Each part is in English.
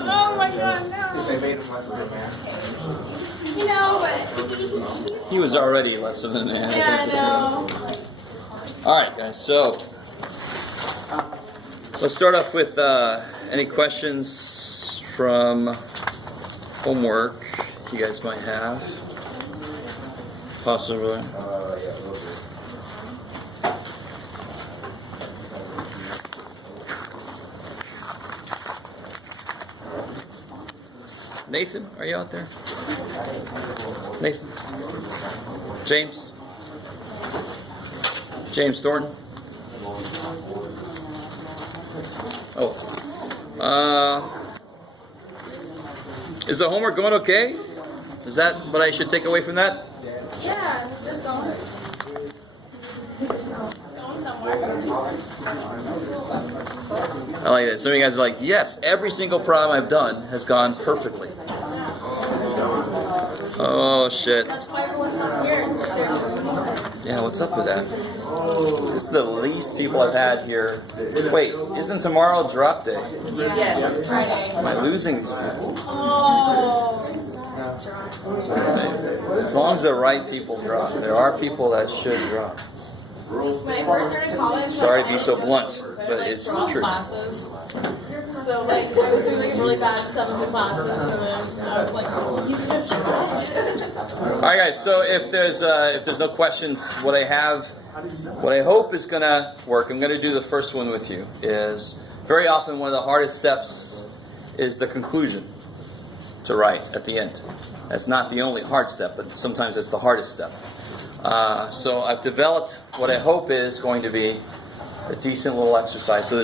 Oh my God, no. They made him less of a man. You know, but He was already less of a man. yeah, I know. All right, guys. So let's start off with any questions from homework you guys might have. Possibly. Yeah, those are. Nathan, are you out there? Nathan? James? James Thornton? Oh. Is the homework going okay? Is that what I should take away from that? Yeah, it's going. It's going somewhere. I like that. Some of you guys are like, yes, every single problem I've done has gone perfectly. Oh, shit. That's why everyone's so weird. Yeah, what's up with that? This is the least people I've had here. Wait, isn't tomorrow drop day? Yes, Friday. Am I losing these people? Oh. As long as the right people drop. There are people that should drop. When I first started college, Sorry to like, be so blunt, but it's drop true. classes. So like I was doing like really bad stuff in the classes, and then I was like, you should have dropped. All right, guys. So if there's no questions, what I hope is gonna work. I'm gonna do the first one with you. Is very often one of the hardest steps is the conclusion to write at the end. That's not the only hard step, but sometimes it's the hardest step. So I've developed what I hope is going to be a decent little exercise. So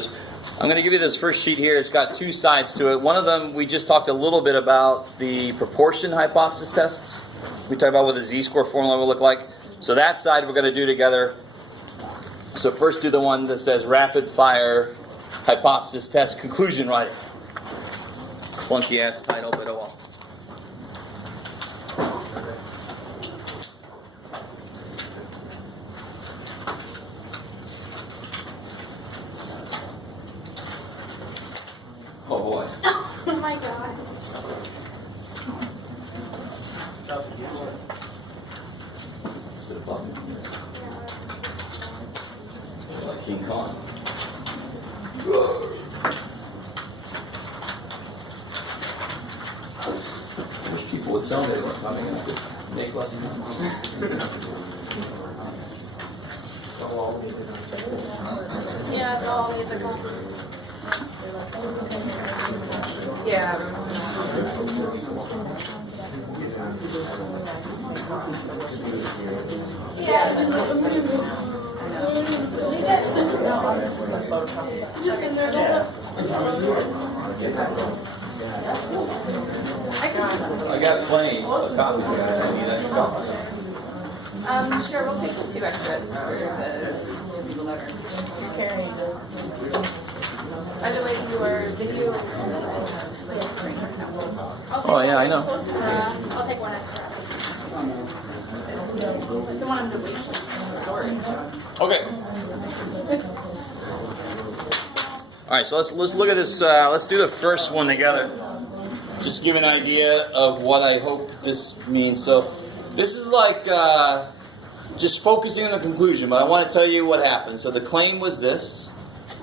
I'm going to give you this first sheet here. It's got two sides to it. One of them, we just talked a little bit about the proportion hypothesis tests. We talked about what the z-score formula will look like. So that side we're going to do together. So first do the one that says rapid fire hypothesis test conclusion writing. Clunky ass title, but oh well. Oh boy. Oh my God. Is it a button? Like King Kong. I wish people would tell me they were coming and I could make less money. Yeah, so I'll need the copies. Yeah. Just in there. I got plenty of copies of that. I need extra copies. Sure, we'll take some 2 extras for the 2 people that are carrying the. By the way, your video. Oh, yeah, I know. I'll take 1 extra. I don't want him to reach the storage. Okay. All right, so let's look at this. Let's do the first one together. Just give an idea of what I hope this means. So this is like just focusing on the conclusion, but I want to tell you what happened. So the claim was this.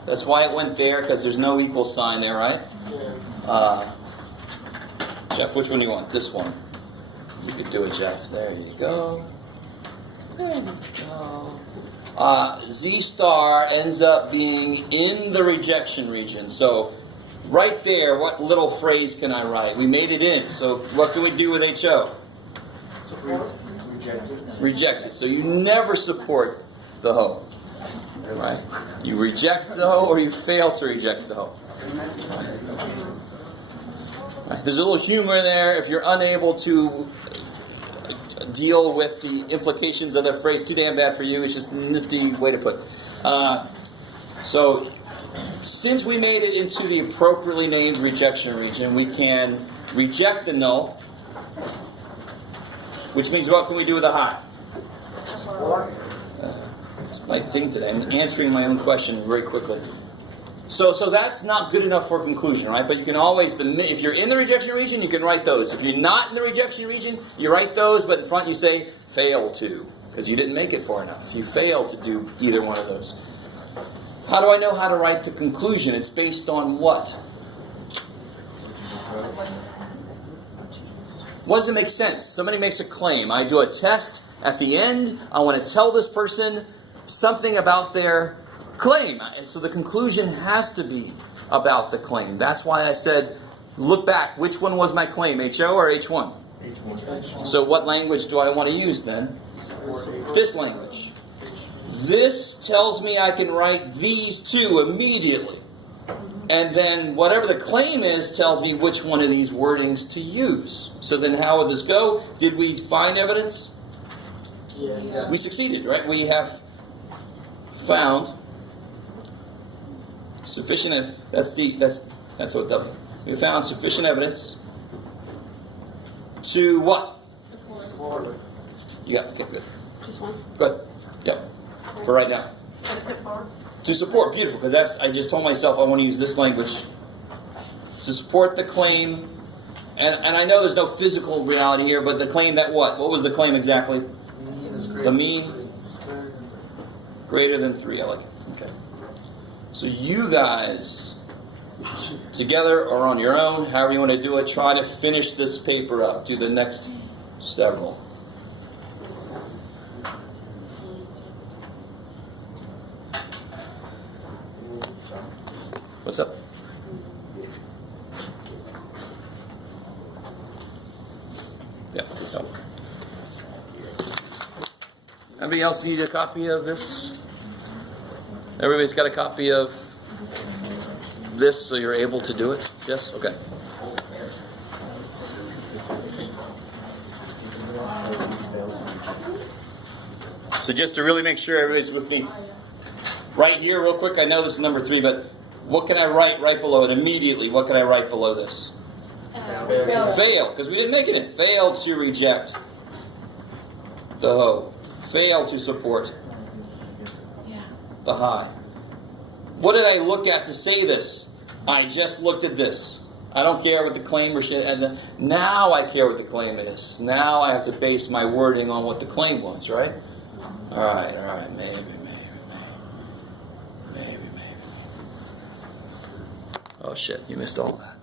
That's why it went there, because there's no equal sign there, right? Jeff, which one do you want? This one. You could do it, Jeff. There you go. There you go. Z star ends up being in the rejection region. So right there, what little phrase can I write? We made it in. So what can we do with HO? Reject it. So you never support the hoe. Right? You reject the hoe or you fail to reject the hoe. Right. There's a little humor there. If you're unable to deal with the implications of that phrase, too damn bad for you. It's just a nifty way to put it. So since we made it into the appropriately named rejection region, we can reject the null, which means what can we do with a high? It's my thing today. I'm answering my own question very quickly. So that's not good enough for conclusion, right? But you can always, if you're in the rejection region, you can write those. If you're not in the rejection region, you write those, but in front you say, fail to, because you didn't make it far enough. You fail to do either one of those. How do I know how to write the conclusion? It's based on what? What does it make sense? Somebody makes a claim. I do a test. At the end, I want to tell this person something about their claim. And so the conclusion has to be about the claim. That's why I said, look back. Which one was my claim, HO or H1? H1. So what language do I want to use then? This language. This tells me I can write these two immediately. And then whatever the claim is tells me which one of these wordings to use. So then how would this go? Did we find evidence? Yeah. We succeeded, right? We have found sufficient. That's what W. We found sufficient evidence to what? Support. Yeah. Okay. Good. Just one. Good. Yep. For right now. What is it for? To support. Beautiful. Because I just told myself I want to use this language to support the claim. And I know there's no physical reality here, but the claim that what? What was the claim exactly? The mean greater than 3. I like it. Okay. So you guys, together or on your own, however you want to do it, try to finish this paper up. Do the next several. What's up? Yeah, please help. Anybody else need a copy of this? Everybody's got a copy of this, so you're able to do it? Yes? Okay. So just to really make sure everybody's with me, right here, real quick, I know this is number 3, but what can I write right below it immediately? What can I write below this? Fail, because we didn't make it in. Fail to reject the hoe. Fail to support the high. What did I look at to say this? I just looked at this. I don't care what the claim or shit. And now I care what the claim is. Now I have to base my wording on what the claim was, right? All right. Maybe. Oh shit, you missed all that.